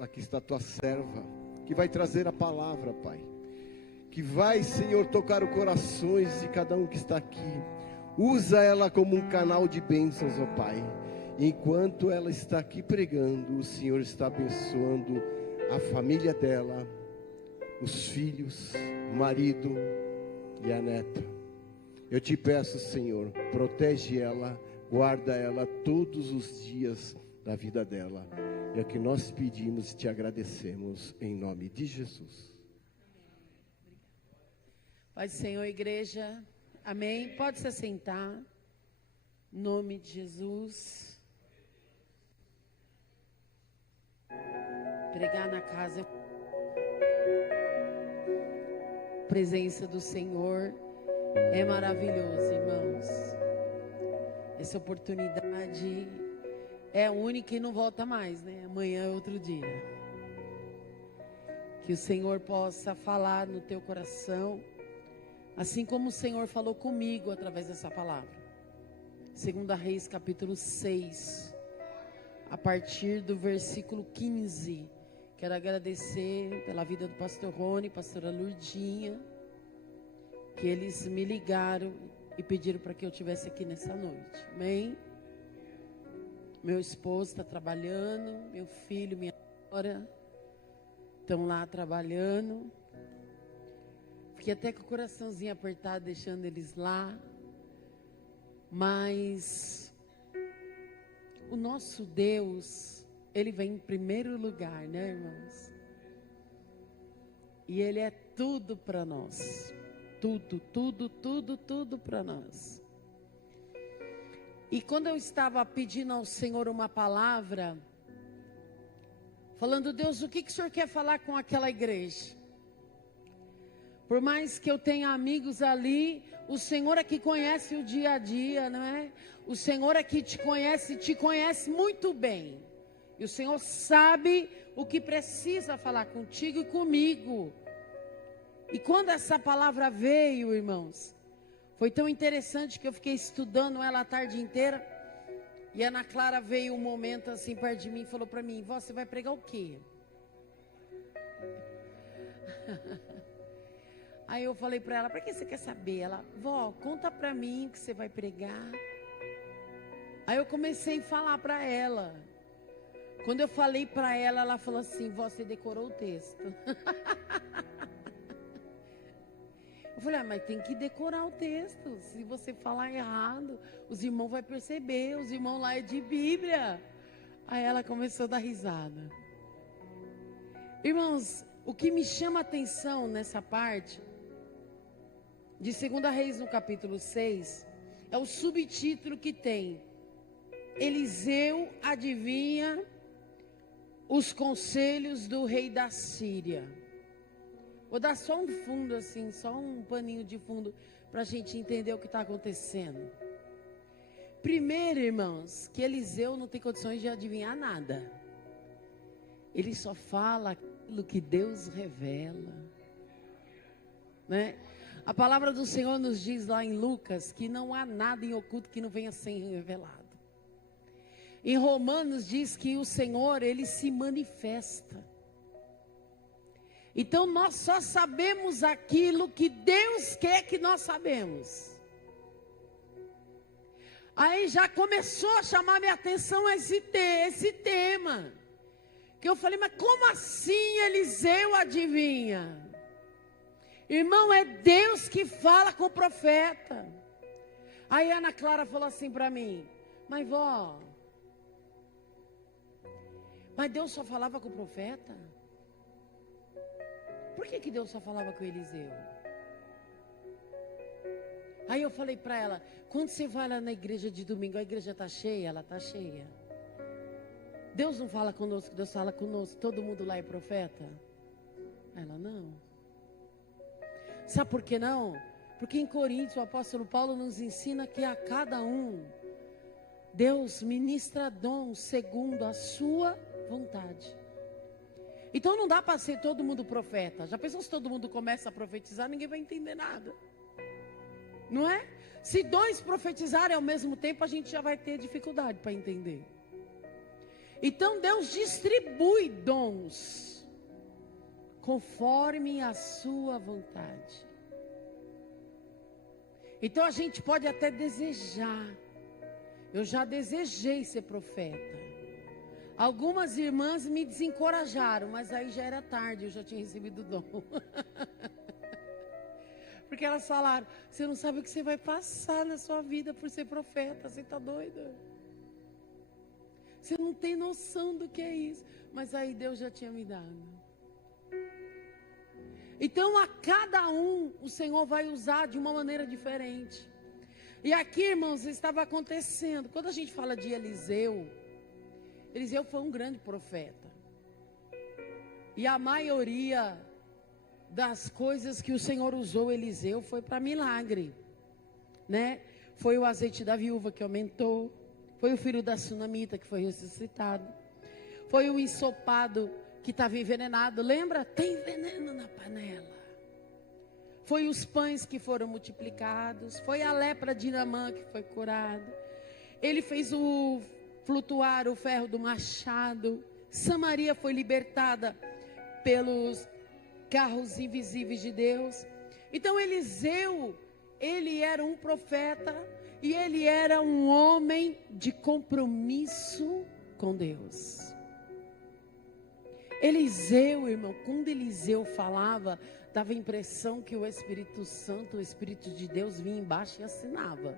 aqui está a tua serva, que vai trazer a palavra, Pai. Que vai, Senhor, tocar os corações de cada um que está aqui. Usa ela como um canal de bênçãos, ó Pai. E enquanto ela está aqui pregando, o Senhor está abençoando a família dela, os filhos, o marido e a neta. Eu te peço, Senhor, protege ela, guarda ela todos os dias da vida dela. É o que nós pedimos e te agradecemos em nome de Jesus. Pai do Senhor, igreja, amém. Pode se assentar, em nome de Jesus. Pregar na casa, a presença do Senhor é maravilhoso, irmãos. Essa oportunidade é única e não volta mais, né? Amanhã é outro dia. Que o Senhor possa falar no teu coração, assim como o Senhor falou comigo através dessa palavra. 2 Reis capítulo 6, a partir do versículo 15. Quero agradecer pela vida do pastor Rony, pastora Lurdinha, que eles me ligaram e pediram para que eu estivesse aqui nessa noite. Amém? Meu esposo está trabalhando, meu filho, minha nora estão lá trabalhando. Fiquei até com o coraçãozinho apertado, deixando eles lá. Mas o nosso Deus, Ele vem em primeiro lugar, né, irmãos? E Ele é tudo para nós. Tudo para nós. E quando eu estava pedindo ao Senhor uma palavra, falando, Deus, o que o Senhor quer falar com aquela igreja? Por mais que eu tenha amigos ali, o Senhor é que conhece o dia a dia, não é? O Senhor é que te conhece muito bem. E o Senhor sabe o que precisa falar contigo e comigo. E quando essa palavra veio, irmãos, foi tão interessante que eu fiquei estudando ela a tarde inteira. E a Ana Clara veio um momento assim perto de mim e falou para mim, vó, você vai pregar o quê? Aí eu falei para ela, para que você quer saber? Ela, vó, conta para mim o que você vai pregar. Aí eu comecei a falar para ela. Quando eu falei para ela, ela falou assim, vó, você decorou o texto. Eu falei, mas tem que decorar o texto. Se você falar errado, os irmãos vão perceber. Os irmãos lá é de Bíblia. Aí ela começou a dar risada. Irmãos, o que me chama a atenção nessa parte, de 2 Reis no capítulo 6, é o subtítulo que tem. Eliseu adivinha os conselhos do rei da Síria. Vou dar só um fundo assim, só um paninho de fundo, para a gente entender o que está acontecendo. Primeiro, irmãos, que Eliseu não tem condições de adivinhar nada. Ele só fala aquilo que Deus revela, né? A palavra do Senhor nos diz lá em Lucas que não há nada em oculto que não venha a ser revelado. Em Romanos diz que o Senhor, Ele se manifesta. Então nós só sabemos aquilo que Deus quer que nós sabemos. Aí já começou a chamar minha atenção esse tema. Que eu falei, mas como assim Eliseu adivinha? Irmão, é Deus que fala com o profeta. Aí a Ana Clara falou assim para mim, mas vó, mas Deus só falava com o profeta? Por que Deus só falava com Eliseu? Aí eu falei para ela, quando você vai lá na igreja de domingo, a igreja está cheia? Ela está cheia. Deus não fala conosco, Deus fala conosco, todo mundo lá é profeta? Ela, não. Sabe por que não? Porque em Coríntios o apóstolo Paulo nos ensina que a cada um, Deus ministra dom segundo a sua vontade. Então não dá para ser todo mundo profeta. Já pensou se todo mundo começa a profetizar, ninguém vai entender nada. Não é? Se dois profetizarem ao mesmo tempo, a gente já vai ter dificuldade para entender. Então Deus distribui dons conforme a sua vontade. Então a gente pode até desejar. Eu já desejei ser profeta. Algumas irmãs me desencorajaram, mas aí já era tarde, eu já tinha recebido o dom. Porque elas falaram, você não sabe o que você vai passar na sua vida por ser profeta, você está doida? Você não tem noção do que é isso. Mas aí Deus já tinha me dado. Então a cada um o Senhor vai usar de uma maneira diferente. E aqui, irmãos, estava acontecendo. Quando a gente fala de Eliseu, Eliseu foi um grande profeta. E a maioria das coisas que o Senhor usou Eliseu foi para milagre, né? Foi o azeite da viúva que aumentou. Foi o filho da sunamita que foi ressuscitado. Foi o ensopado que estava envenenado. Lembra? Tem veneno na panela. Foi os pães que foram multiplicados. Foi a lepra de Naamã que foi curada. Ele fez flutuar o ferro do machado. Samaria foi libertada pelos carros invisíveis de Deus. Então Eliseu, ele era um profeta e ele era um homem de compromisso com Deus. Eliseu, irmão, quando Eliseu falava, dava a impressão que o Espírito Santo, o Espírito de Deus vinha embaixo e assinava.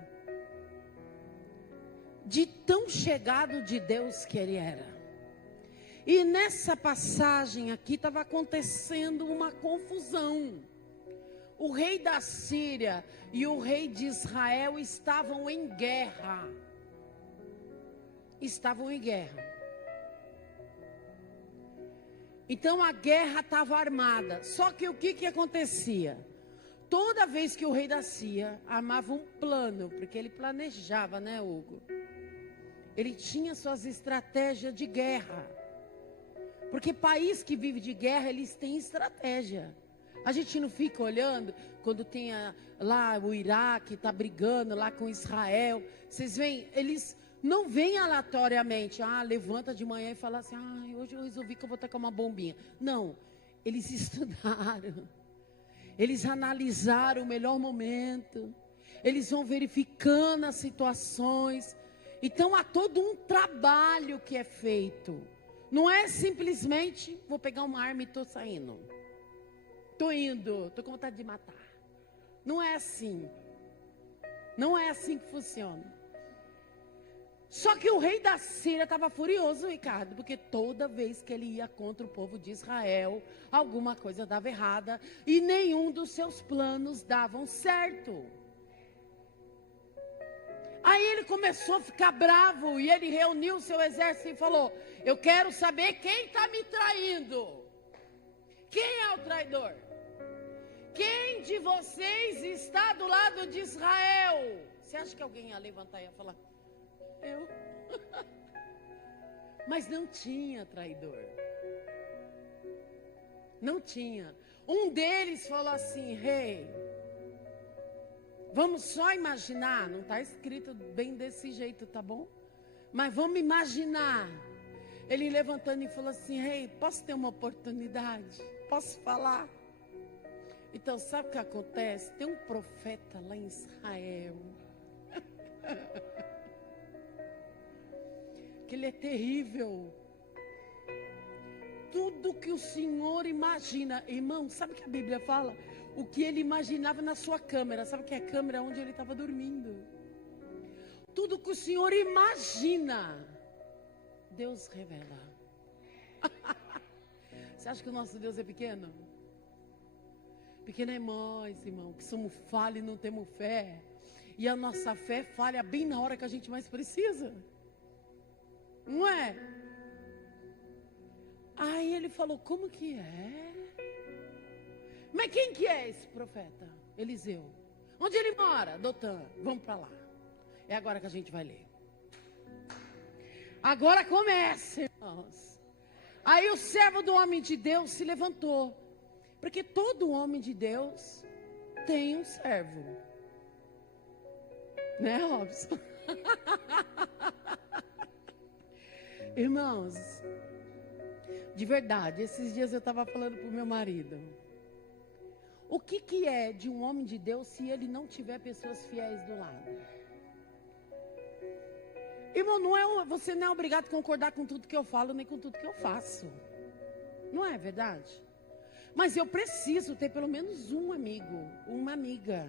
De tão chegado de Deus que ele era. E nessa passagem aqui estava acontecendo uma confusão. O rei da Síria e o rei de Israel estavam em guerra. Estavam em guerra. Então a guerra estava armada. Só que o que acontecia? Toda vez que o rei da Síria armava um plano, porque ele planejava, né, Hugo? Ele tinha suas estratégias de guerra. Porque país que vive de guerra, eles têm estratégia. A gente não fica olhando quando tem lá o Iraque está brigando lá com Israel. Vocês veem, eles não vêm aleatoriamente. Levanta de manhã e fala assim, hoje eu resolvi que eu vou tacar uma bombinha. Não, eles estudaram. Eles analisaram o melhor momento. Eles vão verificando as situações. Então há todo um trabalho que é feito. Não é simplesmente, vou pegar uma arma e estou saindo. Estou indo, estou com vontade de matar. Não é assim. Não é assim que funciona. Só que o rei da Síria estava furioso, Ricardo, porque toda vez que ele ia contra o povo de Israel, alguma coisa dava errada e nenhum dos seus planos davam certo. Aí ele começou a ficar bravo e ele reuniu o seu exército e falou, eu quero saber quem está me traindo. Quem é o traidor? Quem de vocês está do lado de Israel? Você acha que alguém ia levantar e ia falar, eu? Mas não tinha traidor. Não tinha. Um deles falou assim, rei, vamos só imaginar, não está escrito bem desse jeito, tá bom? Mas vamos imaginar. Ele levantando e falou assim, rei, posso ter uma oportunidade? Posso falar? Então, sabe o que acontece? Tem um profeta lá em Israel. Que ele é terrível. Tudo que o Senhor imagina. Irmão, sabe o que a Bíblia fala? O que ele imaginava na sua câmera. Sabe o que é a câmera? Onde ele estava dormindo. Tudo que o Senhor imagina, Deus revela. Você acha que o nosso Deus é pequeno? Pequeno é nós, irmão, que somos falhos e não temos fé. E a nossa fé falha bem na hora que a gente mais precisa. Não é? Aí ele falou, como que é? Mas quem que é esse profeta? Eliseu. Onde ele mora? Dotã. Vamos para lá. É agora que a gente vai ler. Agora começa, irmãos. Aí o servo do homem de Deus se levantou. Porque todo homem de Deus tem um servo. Né, Robson? Irmãos, de verdade, esses dias eu estava falando para o meu marido. O que é de um homem de Deus se ele não tiver pessoas fiéis do lado? Irmão, você não é obrigado a concordar com tudo que eu falo, nem com tudo que eu faço. Não é verdade? Mas eu preciso ter pelo menos um amigo, uma amiga.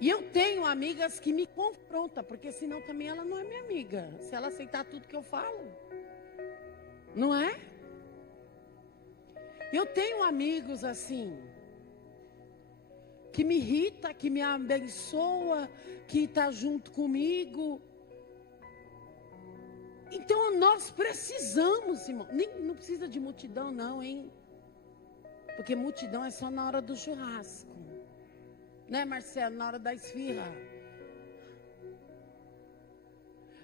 E eu tenho amigas que me confrontam, porque senão também ela não é minha amiga. Se ela aceitar tudo que eu falo. Não é? Eu tenho amigos assim, que me irrita, que me abençoa, que está junto comigo. Então nós precisamos, irmão. Não precisa de multidão não, hein? Porque multidão é só na hora do churrasco. Né, Marcelo? Na hora da esfirra.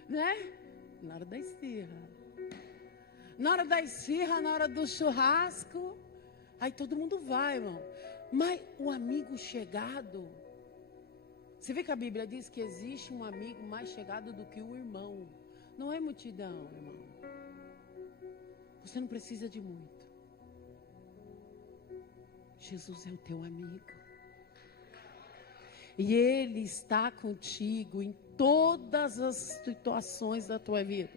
Né? Na hora da esfirra. Na hora da esfirra, na hora do churrasco. Aí todo mundo vai, irmão. Mas o amigo chegado. Você vê que a Bíblia diz que existe um amigo mais chegado do que o irmão. Não é multidão, irmão. Você não precisa de muito. Jesus é o teu amigo. E Ele está contigo em todas as situações da tua vida.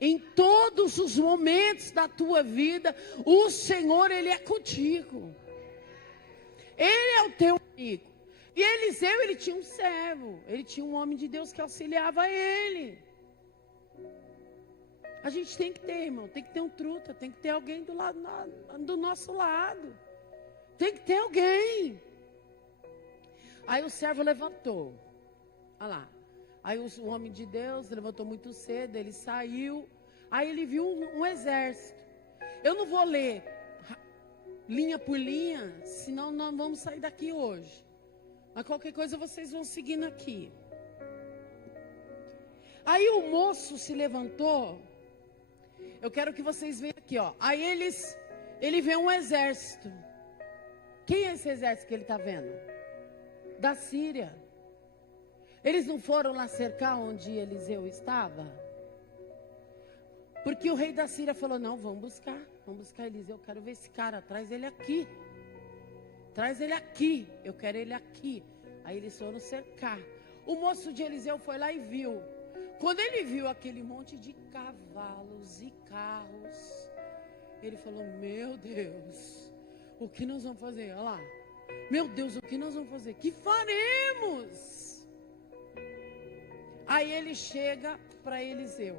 Em todos os momentos da tua vida, o Senhor, Ele é contigo. Ele é o teu amigo. E Eliseu, ele tinha um servo. Ele tinha um homem de Deus que auxiliava ele. A gente tem que ter, irmão. Tem que ter um truta. Tem que ter alguém do nosso lado. Tem que ter alguém. Aí o servo levantou. Olha lá. Aí o homem de Deus levantou muito cedo. Ele saiu. Aí ele viu um exército. Eu não vou ler linha por linha, senão nós vamos sair daqui hoje. Mas qualquer coisa vocês vão seguindo aqui. Aí o moço se levantou. Eu quero que vocês vejam aqui, ó. Aí ele vê um exército. Quem é esse exército que ele está vendo? Da Síria. Eles não foram lá cercar onde Eliseu estava? Porque o rei da Síria falou, não, vamos buscar Eliseu, eu quero ver esse cara, traz ele aqui. Traz ele aqui, eu quero ele aqui. Aí eles foram cercar. O moço de Eliseu foi lá e viu. Quando ele viu aquele monte de cavalos e carros, ele falou, meu Deus, o que nós vamos fazer? Olha lá. Meu Deus, o que nós vamos fazer? Que faremos? Aí ele chega para Eliseu.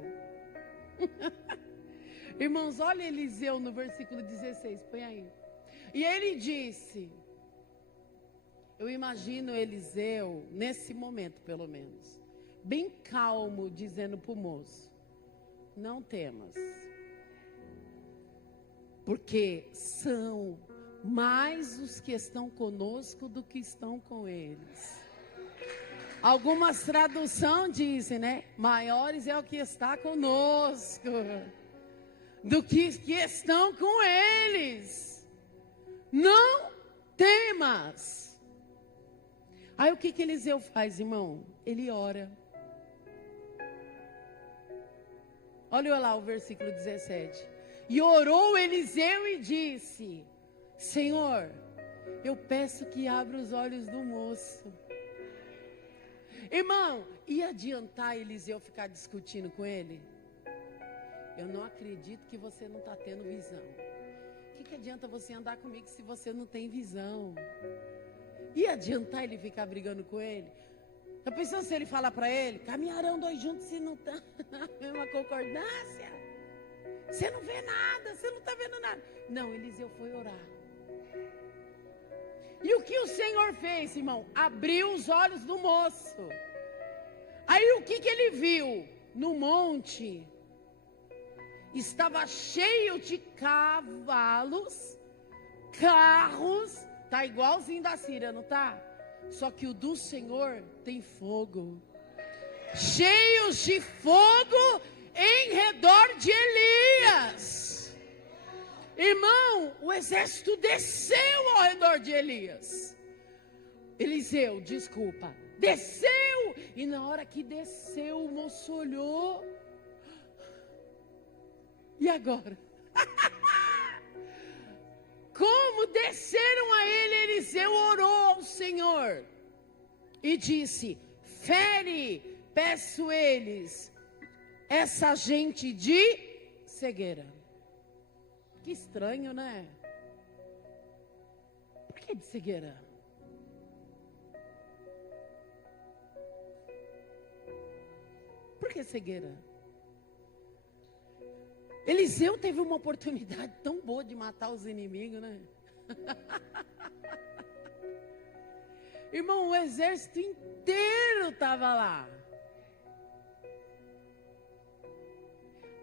Irmãos, olha Eliseu no versículo 16, põe aí. E ele disse, eu imagino Eliseu, nesse momento pelo menos, bem calmo, dizendo para o moço, não temas, porque são mais os que estão conosco do que estão com eles. Algumas traduções dizem, né? Maiores é o que está conosco do que estão com eles. Não temas. Aí o que Eliseu faz, irmão? Ele ora. Olha lá o versículo 17. E orou Eliseu e disse, Senhor, eu peço que abra os olhos do moço. Irmão, ia adiantar Eliseu ficar discutindo com ele? Eu não acredito que você não está tendo visão. O que adianta você andar comigo se você não tem visão? Ia adiantar ele ficar brigando com ele? Está pensando se ele falar para ele, caminharão dois juntos se não está na mesma concordância? Você não vê nada, você não está vendo nada. Não, Eliseu foi orar. E o que o Senhor fez, irmão? Abriu os olhos do moço. Aí o que ele viu? No monte estava cheio de cavalos, carros, tá igualzinho da Síria, não tá? Só que o do Senhor tem fogo. Cheios de fogo em redor de Elias. Irmão, o exército desceu ao redor de Elias. Eliseu, desculpa, desceu. E na hora que desceu, o moço olhou. E agora? Como desceram a ele, Eliseu orou ao Senhor e disse: fere, peço eles, essa gente de cegueira. Que estranho, né? Por que de cegueira? Por que cegueira? Eliseu teve uma oportunidade tão boa de matar os inimigos, né? Irmão, o exército inteiro estava lá.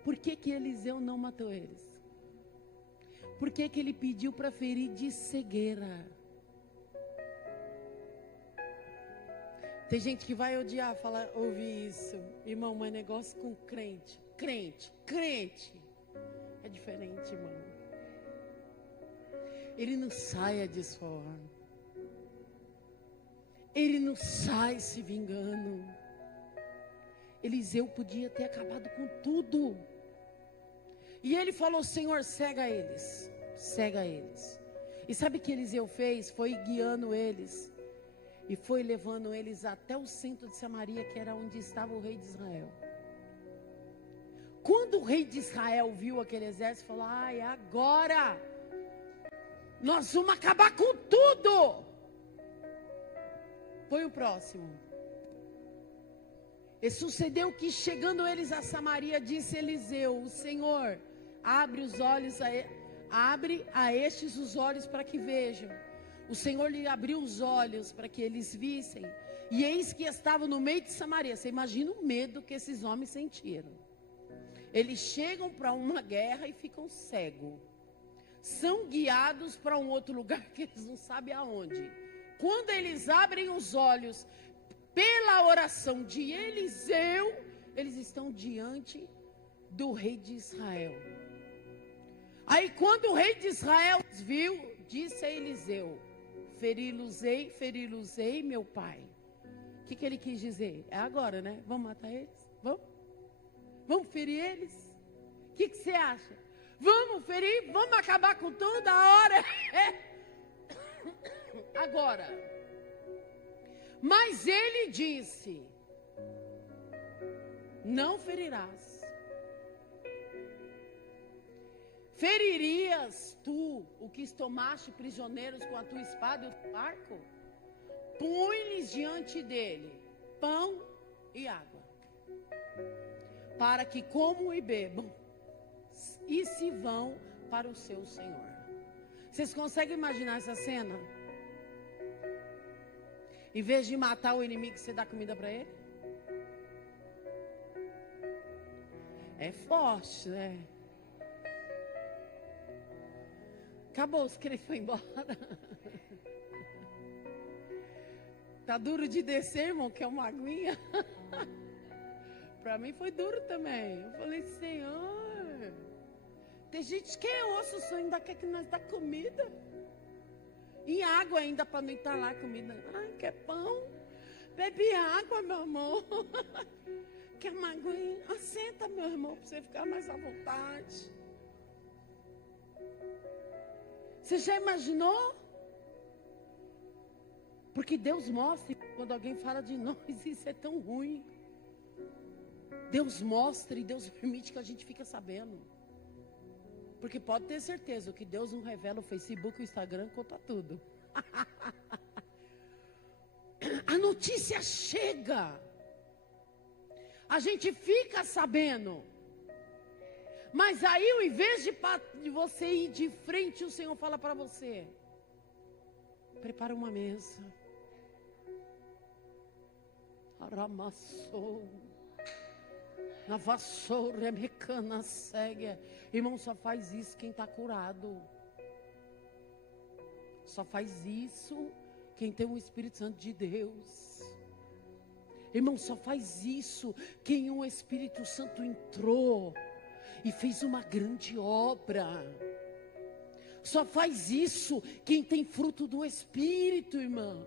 Por que Eliseu não matou eles? Por que ele pediu para ferir de cegueira? Tem gente que vai odiar ouvir isso. Irmão, mas negócio com crente. Crente. É diferente, irmão. Ele não sai a desforrar. Ele não sai se vingando. Eliseu podia ter acabado com tudo. E ele falou: Senhor, cega eles. Cega eles. E sabe o que Eliseu fez? Foi guiando eles. E foi levando eles até o centro de Samaria, que era onde estava o rei de Israel. Quando o rei de Israel viu aquele exército, falou: ai, agora nós vamos acabar com tudo. Foi o próximo. E sucedeu que, chegando eles a Samaria, disse Eliseu: o Senhor abre a estes os olhos para que vejam. O Senhor lhe abriu os olhos para que eles vissem. E eis que estavam no meio de Samaria. Você imagina o medo que esses homens sentiram. Eles chegam para uma guerra e ficam cegos. São guiados para um outro lugar que eles não sabem aonde. Quando eles abrem os olhos, pela oração de Eliseu, eles estão diante do rei de Israel. Aí quando o rei de Israel viu, disse a Eliseu: feri-los-ei, meu pai. O que ele quis dizer? É agora, né? Vamos matar eles? Vamos? Vamos ferir eles? O que você acha? Vamos ferir? Vamos acabar com tudo? A hora é agora. Mas ele disse: não ferirás. Feririas tu o que tomaste prisioneiros com a tua espada e o teu arco? Põe-lhes diante dele pão e água, para que comam e bebam, e se vão para o seu Senhor. Vocês conseguem imaginar essa cena? Em vez de matar o inimigo, você dá comida para ele? É forte, né? Acabou, os crentes foi embora. Tá duro de descer, irmão, que é uma aguinha. Para mim foi duro também. Eu falei: Senhor, tem gente que é osso, só ainda quer que nós dá comida. E água ainda para não estar lá comida. Ai, quer pão? Bebe água, meu amor. Quer uma aguinha? Assenta, meu irmão, para você ficar mais à vontade. Você já imaginou? Porque Deus mostra, quando alguém fala de nós, isso é tão ruim. Deus mostra e Deus permite que a gente fique sabendo. Porque pode ter certeza, o que Deus não revela, o Facebook, o Instagram, conta tudo. A notícia chega. A gente fica sabendo. Mas aí, ao invés de você ir de frente, o Senhor fala para você: prepara uma mesa. Aramassou. Na vassoura mecana cega. Irmão, só faz isso quem está curado. Só faz isso quem tem o Espírito Santo de Deus. Irmão, só faz isso quem o Espírito Santo entrou e fez uma grande obra. Só faz isso quem tem fruto do Espírito, irmão.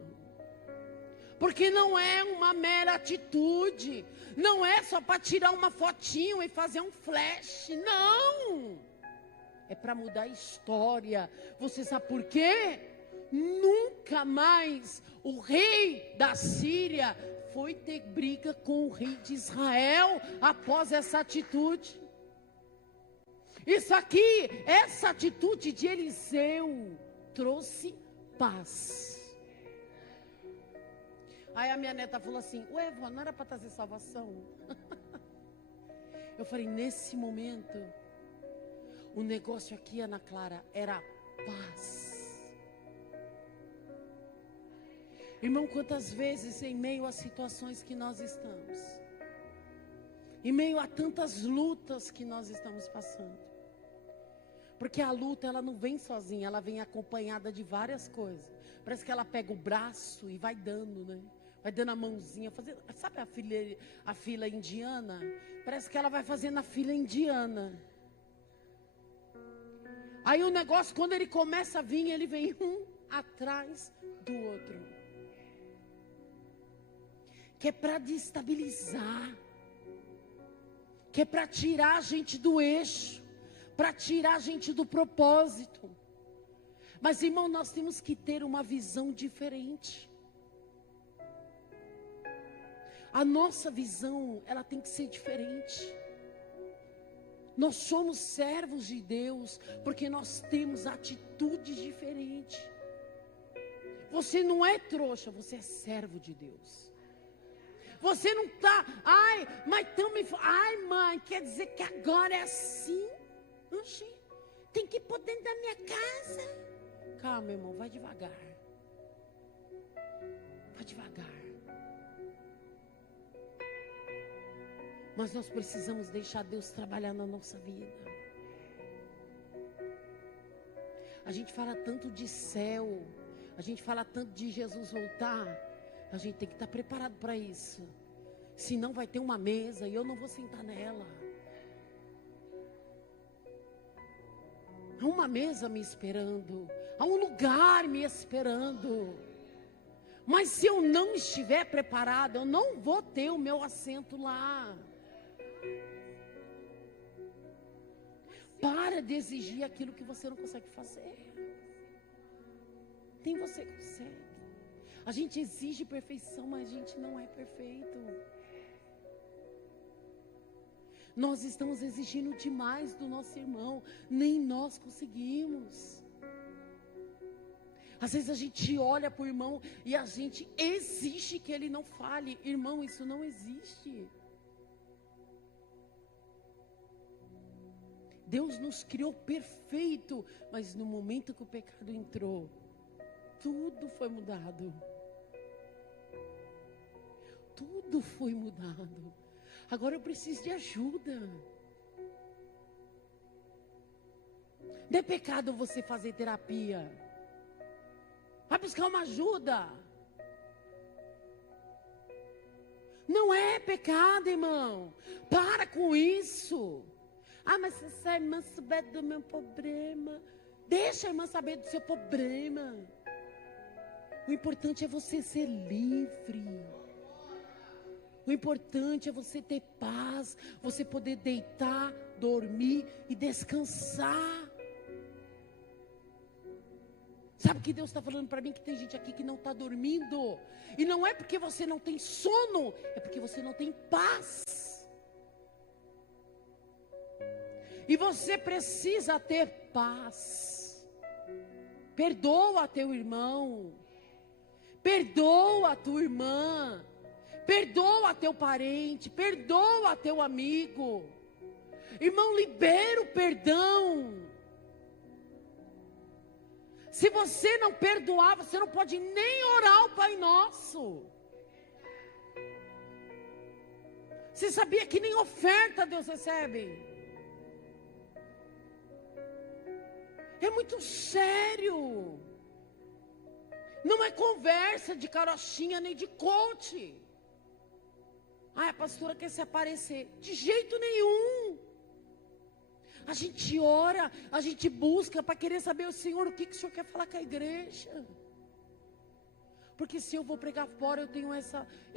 Porque não é uma mera atitude. Não é só para tirar uma fotinho e fazer um flash. Não. É para mudar a história. Você sabe por quê? Nunca mais o rei da Síria foi ter briga com o rei de Israel após essa atitude. Isso aqui, essa atitude de Eliseu trouxe paz. Aí a minha neta falou assim: ué, vó, não era para trazer salvação? Eu falei, nesse momento, o negócio aqui, Ana Clara, era paz. Irmão, quantas vezes em meio às situações que nós estamos, em meio a tantas lutas que nós estamos passando, porque a luta, ela não vem sozinha, ela vem acompanhada de várias coisas. Parece que ela pega o braço e vai dando, né? Vai dando a mãozinha, fazendo, sabe a fila indiana? Parece que ela vai fazendo a fila indiana. Aí o negócio, quando ele começa a vir, ele vem um atrás do outro. Que é para destabilizar. Que é para tirar a gente do eixo. Para tirar a gente do propósito. Mas, irmão, nós temos que ter uma visão diferente. A nossa visão, ela tem que ser diferente. Nós somos servos de Deus, porque nós temos atitudes diferentes. Você não é trouxa, você é servo de Deus. Você não está, mas também, mãe, quer dizer que agora é assim? Oxi, tem que ir por dentro da minha casa. Calma, irmão, vai devagar. Vai devagar. Mas nós precisamos deixar Deus trabalhar na nossa vida. A gente fala tanto de céu, a gente fala tanto de Jesus voltar. A gente tem que estar preparado para isso. Senão vai ter uma mesa e eu não vou sentar nela. Há uma mesa me esperando. Há um lugar me esperando. Mas se eu não estiver preparado, eu não vou ter o meu assento lá. Para de exigir aquilo que você não consegue fazer. Nem você consegue. A gente exige perfeição, mas a gente não é perfeito. Nós estamos exigindo demais do nosso irmão. Nem nós conseguimos. Às vezes a gente olha para o irmão e a gente exige que ele não fale. Irmão, isso não existe. Deus nos criou perfeito, mas no momento que o pecado entrou, tudo foi mudado. Tudo foi mudado. Agora eu preciso de ajuda. Não é pecado você fazer terapia. Vai buscar uma ajuda. Não é pecado, irmão. Para com isso. Mas se a irmã souber do meu problema, deixa a irmã saber do seu problema. O importante é você ser livre. O importante é você ter paz, você poder deitar, dormir e descansar. Sabe o que Deus está falando para mim? Que tem gente aqui que não está dormindo. E não é porque você não tem sono, é porque você não tem paz. E você precisa ter paz. Perdoa teu irmão. Perdoa a tua irmã. Perdoa teu parente. Perdoa teu amigo. Irmão, libera o perdão. Se você não perdoar, você não pode nem orar o Pai Nosso. Você sabia que nem oferta Deus recebe? É muito sério. Não é conversa de carochinha nem de coach. A pastora quer se aparecer. De jeito nenhum. A gente ora, a gente busca para querer saber o Senhor, o que o Senhor quer falar com a igreja. Porque se eu vou pregar fora, eu tenho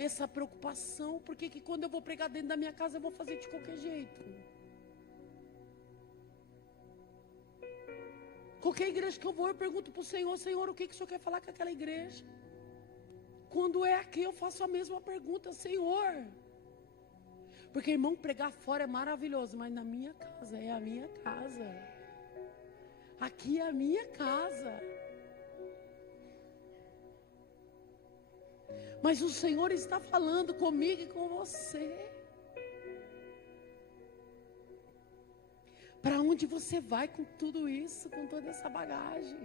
essa preocupação. Porque que quando eu vou pregar dentro da minha casa, eu vou fazer de qualquer jeito. Qualquer igreja que eu vou, eu pergunto para o Senhor: Senhor, o que o Senhor quer falar com aquela igreja? Quando é aqui, eu faço a mesma pergunta: Senhor. Porque, irmão, pregar fora é maravilhoso, mas na minha casa, é a minha casa. Aqui é a minha casa. Mas o Senhor está falando comigo e com você. Para onde você vai com tudo isso, com toda essa bagagem?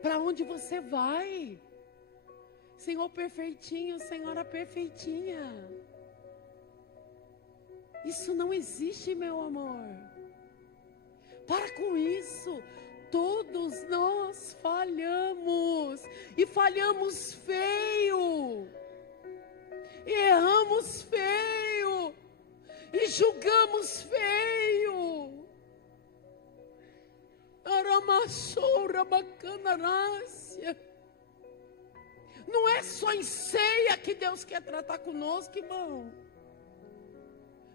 Para onde você vai? Senhor perfeitinho, Senhora perfeitinha. Isso não existe, meu amor. Para com isso. Todos nós falhamos. E falhamos feio. E erramos feio. E julgamos feio. Aramassora bacanarácia. Não é só em ceia que Deus quer tratar conosco, irmão.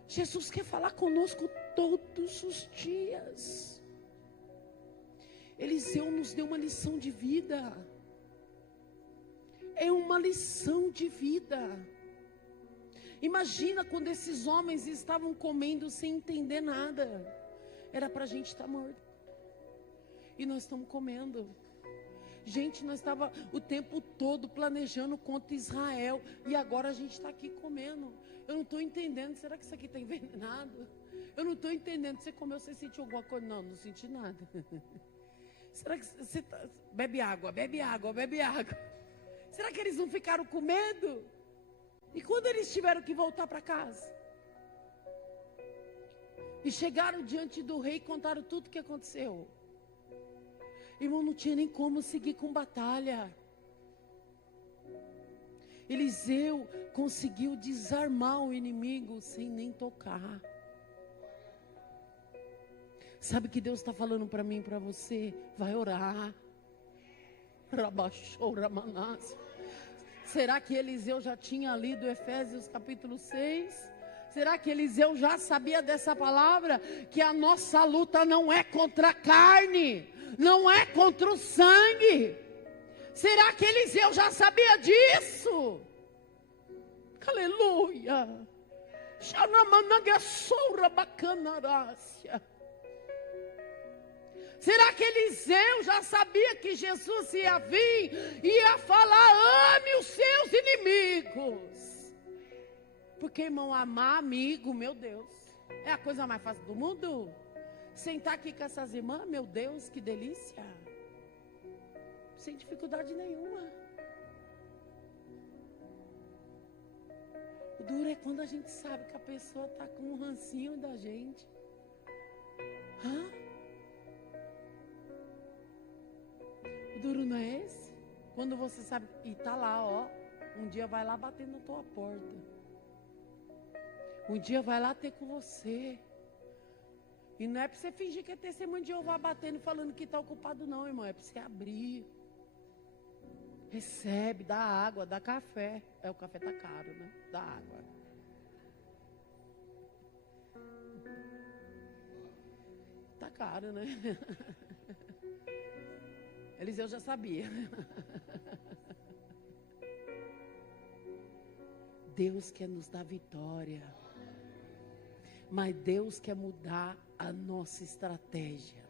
Jesus quer falar conosco todos os dias. Eliseu nos deu uma lição de vida. É uma lição de vida. Imagina quando esses homens estavam comendo sem entender nada. Era para a gente estar morto. E nós estamos comendo. Gente, nós estávamos o tempo todo planejando contra Israel. E agora a gente está aqui comendo. Eu não estou entendendo. Será que isso aqui está envenenado? Eu não estou entendendo. Você comeu, você sentiu alguma coisa? Não, não senti nada. Será que você bebe água, bebe água, bebe água? Será que eles não ficaram com medo? E quando eles tiveram que voltar para casa? E chegaram diante do rei e contaram tudo o que aconteceu. Irmão, não tinha nem como seguir com batalha. Eliseu conseguiu desarmar o inimigo sem nem tocar. Sabe o que Deus está falando para mim e para você? Vai orar. Rabachou Ramanás. Será que Eliseu já tinha lido Efésios capítulo 6? Será que Eliseu já sabia dessa palavra? Que a nossa luta não é contra a carne, não é contra o sangue. Será que Eliseu já sabia disso? Aleluia. Xanamanagasoura bacanarácia. Será que Eliseu já sabia que Jesus ia vir e ia falar: ame os seus inimigos? Porque, irmão, amar amigo, meu Deus, é a coisa mais fácil do mundo. Sentar aqui com essas irmãs, meu Deus, que delícia. Sem dificuldade nenhuma. O duro é quando a gente sabe que a pessoa está com um rancinho da gente. O duro não é esse? Quando você sabe, e tá lá, ó, um dia vai lá bater na tua porta. Um dia vai lá ter com você. E não é para você fingir que é testemunho de Jeová batendo e falando que está ocupado, não, irmão. É para você abrir. Recebe, dá água, dá café. O café tá caro, né? Dá água. Tá caro, né? Eliseu já sabia. Deus quer nos dar vitória. Mas Deus quer mudar a nossa estratégia.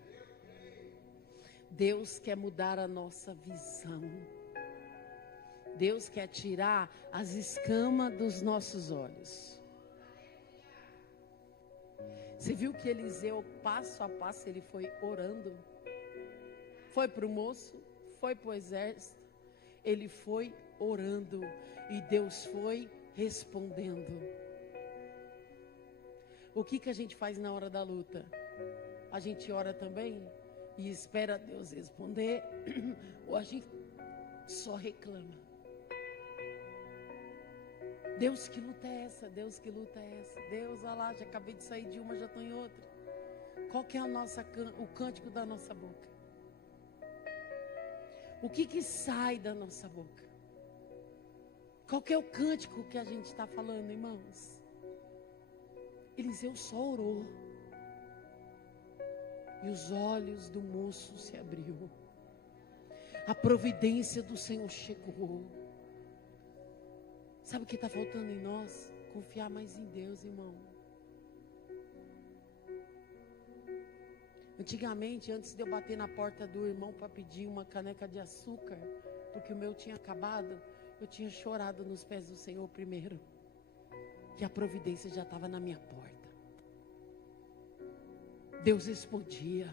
Deus quer mudar a nossa visão. Deus quer tirar as escamas dos nossos olhos. Você viu que Eliseu, passo a passo, ele foi orando. Foi para o moço, foi para o exército. Ele foi orando e Deus foi respondendo. O que a gente faz na hora da luta? A gente ora também e espera Deus responder, ou a gente só reclama? Deus, que luta é essa? Deus, que luta é essa? Deus, olha lá, já acabei de sair de uma, já estou em outra. Qual que é o cântico da nossa boca? O que sai da nossa boca? Qual que é o cântico que a gente está falando, irmãos? Eliseu só orou. E os olhos do moço se abriu. A providência do Senhor chegou. Sabe o que está faltando em nós? Confiar mais em Deus, irmão. Antigamente, antes de eu bater na porta do irmão para pedir uma caneca de açúcar, porque o meu tinha acabado, eu tinha chorado nos pés do Senhor primeiro. Que a providência já estava na minha porta. Deus respondia.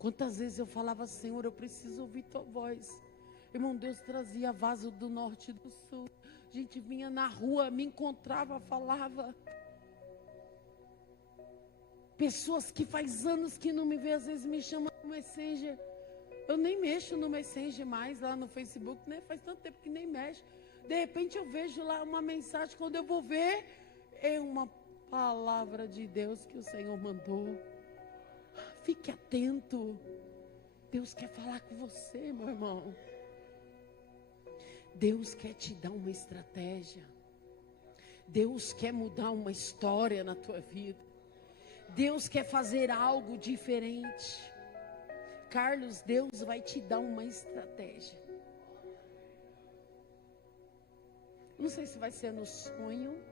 Quantas vezes eu falava, Senhor, eu preciso ouvir tua voz. Irmão, Deus trazia vaso do norte e do sul. A gente vinha na rua, me encontrava, falava. Pessoas que faz anos que não me vê, às vezes me chamam no Messenger. Eu nem mexo no Messenger mais, lá no Facebook, né? Faz tanto tempo que nem mexo. De repente eu vejo lá uma mensagem, quando eu vou ver, é uma palavra de Deus que o Senhor mandou. Fique atento. Deus quer falar com você, meu irmão. Deus quer te dar uma estratégia. Deus quer mudar uma história na tua vida. Deus quer fazer algo diferente. Carlos, Deus vai te dar uma estratégia. Não sei se vai ser no sonho.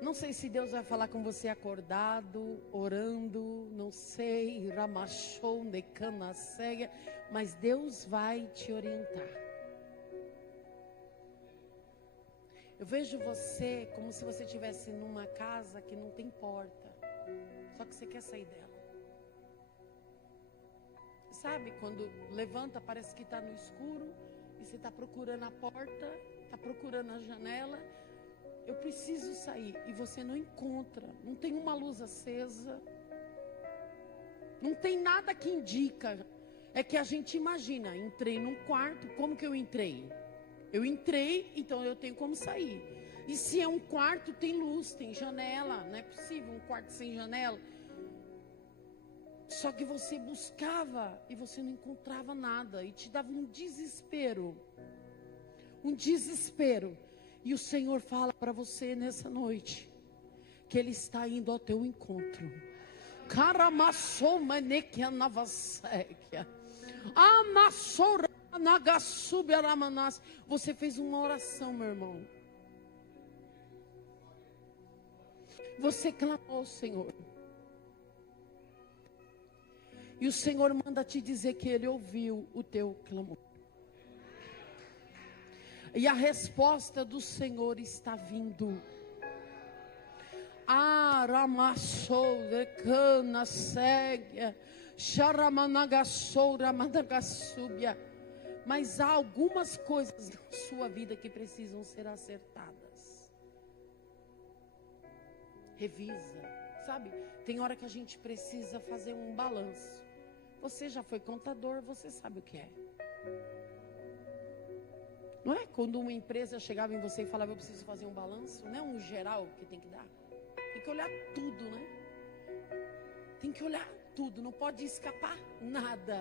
Não sei se Deus vai falar com você acordado, orando, não sei, ramachou, decana, cega, mas Deus vai te orientar. Eu vejo você como se você estivesse numa casa que não tem porta, só que você quer sair dela. Sabe, quando levanta parece que está no escuro, e você está procurando a porta, está procurando a janela. Eu preciso sair, e você não encontra, não tem uma luz acesa, não tem nada que indica. É que a gente imagina, entrei num quarto, como que eu entrei? Eu entrei, então eu tenho como sair. E se é um quarto, tem luz, tem janela, não é possível um quarto sem janela. Só que você buscava e você não encontrava nada, e te dava um desespero. Um desespero. E o Senhor fala para você nessa noite que Ele está indo ao teu encontro. Você fez uma oração, meu irmão. Você clamou ao Senhor. E o Senhor manda te dizer que Ele ouviu o teu clamor. E a resposta do Senhor está vindo. Aramassou, decana, segue, xaramanagasou, ramanagasúbia. Mas há algumas coisas na sua vida que precisam ser acertadas. Revisa, sabe? Tem hora que a gente precisa fazer um balanço. Você já foi contador, você sabe o que é. Não é? Quando uma empresa chegava em você e falava, eu preciso fazer um balanço, não é um geral que tem que dar. Tem que olhar tudo, né? Tem que olhar tudo, não pode escapar nada.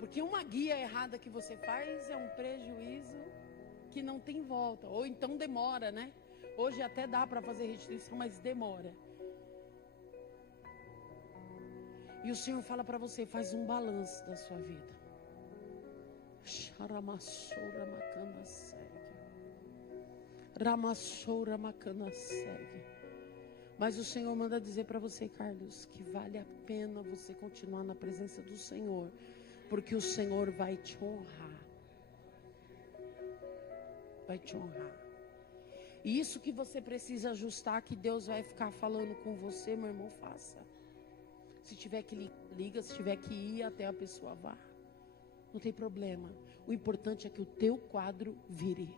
Porque uma guia errada que você faz é um prejuízo que não tem volta. Ou então demora, né? Hoje até dá para fazer restituição, mas demora. E o Senhor fala para você, faz um balanço da sua vida. Ramassora macana segue. Ramassora macana segue. Mas o Senhor manda dizer para você, Carlos, que vale a pena você continuar na presença do Senhor, porque o Senhor vai te honrar. Vai te honrar. E isso que você precisa ajustar, que Deus vai ficar falando com você, meu irmão, faça. Se tiver que liga, se tiver que ir até a pessoa, vá. Não tem problema. O importante é que o teu quadro vire.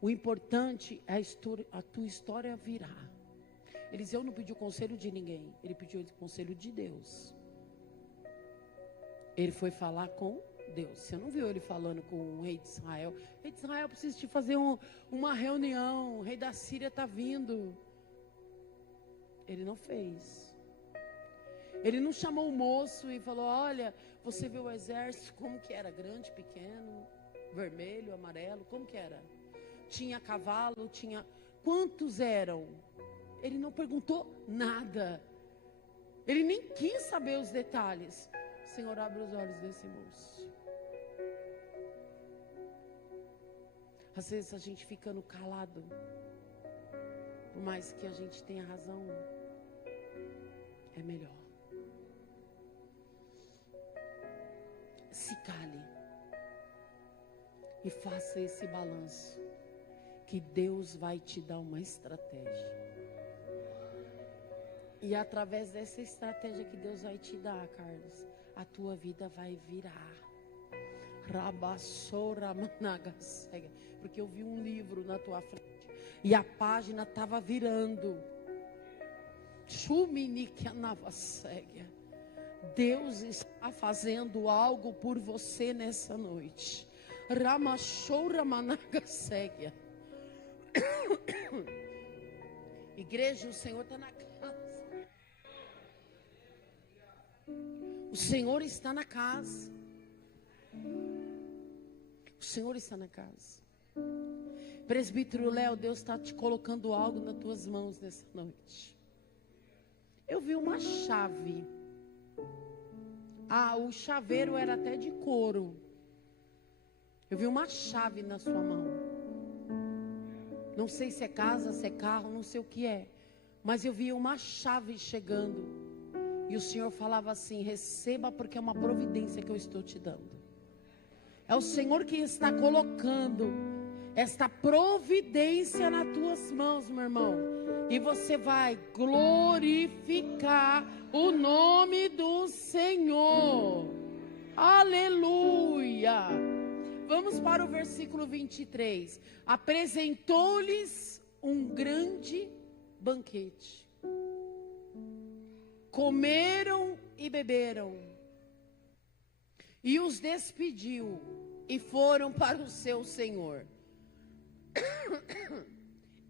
O importante é a tua história virar. Eliseu não pediu conselho de ninguém. Ele pediu o conselho de Deus. Ele foi falar com Deus. Você não viu ele falando com o rei de Israel? Rei de Israel, preciso te fazer uma reunião. O rei da Síria está vindo. Ele não fez. Ele não chamou o moço e falou: olha, você viu o exército, como que era? Grande, pequeno, vermelho, amarelo, como que era? Tinha cavalo, tinha... Quantos eram? Ele não perguntou nada. Ele nem quis saber os detalhes. Senhor, abre os olhos desse moço. Às vezes a gente ficando calado, por mais que a gente tenha razão, é melhor. Se cale e faça esse balanço, que Deus vai te dar uma estratégia. E através dessa estratégia que Deus vai te dar, Carlos, a tua vida vai virar. Porque eu vi um livro na tua frente e a página estava virando. Deus está fazendo algo por você nessa noite. Igreja, o Senhor está na casa. O Senhor está na casa. O Senhor está na casa. Presbítero Léo, Deus está te colocando algo nas tuas mãos nessa noite. Eu vi uma chave. O chaveiro era até de couro. Eu vi uma chave na sua mão. Não sei se é casa, se é carro, não sei o que é. Mas eu vi uma chave chegando. E o Senhor falava assim: receba, porque é uma providência que eu estou te dando. É o Senhor que está colocando esta providência nas tuas mãos, meu irmão. E você vai glorificar o nome do Senhor. Aleluia. Vamos para o versículo 23. Apresentou-lhes um grande banquete. Comeram e beberam. E os despediu e foram para o seu senhor.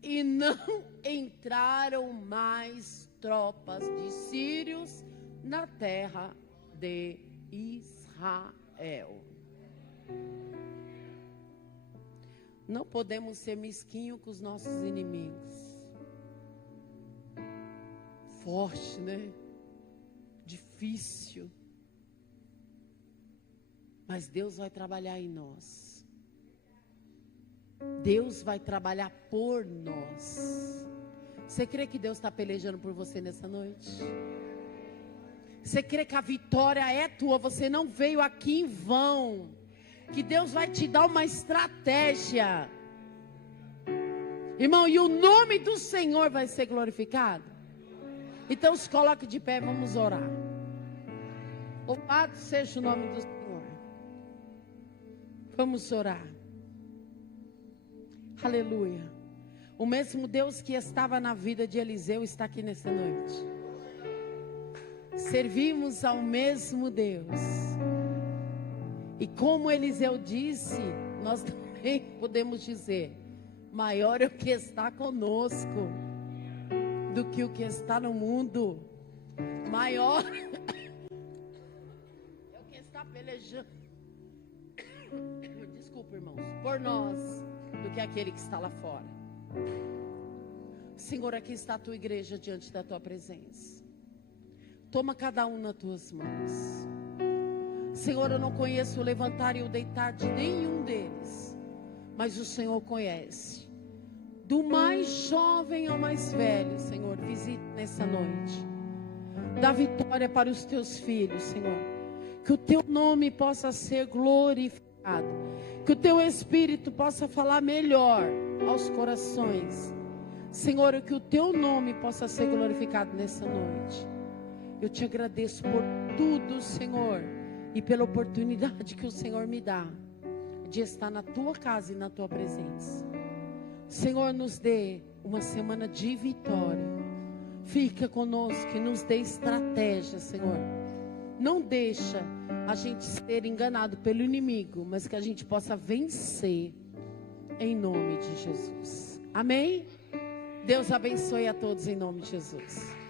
E não entraram mais tropas de sírios na terra de Israel. Não podemos ser mesquinhos com os nossos inimigos. Forte, né? Difícil. Mas Deus vai trabalhar em nós. Deus vai trabalhar por nós. Você crê que Deus está pelejando por você nessa noite? Você crê que a vitória é tua? Você não veio aqui em vão. Que Deus vai te dar uma estratégia. Irmão, e o nome do Senhor vai ser glorificado? Então se coloque de pé, vamos orar. Louvado seja o nome do Senhor. Vamos orar. Aleluia. O mesmo Deus que estava na vida de Eliseu está aqui nessa noite. Servimos ao mesmo Deus. E como Eliseu disse, nós também podemos dizer: maior é o que está conosco do que o que está no mundo. Maior é o que está pelejando. Desculpa, irmãos, por nós, do que aquele que está lá fora. Senhor, aqui está a tua igreja diante da tua presença. Toma cada um nas tuas mãos. Senhor, eu não conheço o levantar e o deitar de nenhum deles, mas o Senhor conhece. Do mais jovem ao mais velho, Senhor, visita nessa noite. Dá vitória para os teus filhos, Senhor. Que o teu nome possa ser glorificado. Que o teu Espírito possa falar melhor aos corações. Senhor, que o teu nome possa ser glorificado nessa noite. Eu te agradeço por tudo, Senhor, e pela oportunidade que o Senhor me dá de estar na tua casa e na tua presença. Senhor, nos dê uma semana de vitória. Fica conosco e nos dê estratégia, Senhor. Não deixa a gente ser enganado pelo inimigo, mas que a gente possa vencer em nome de Jesus. Amém? Deus abençoe a todos em nome de Jesus.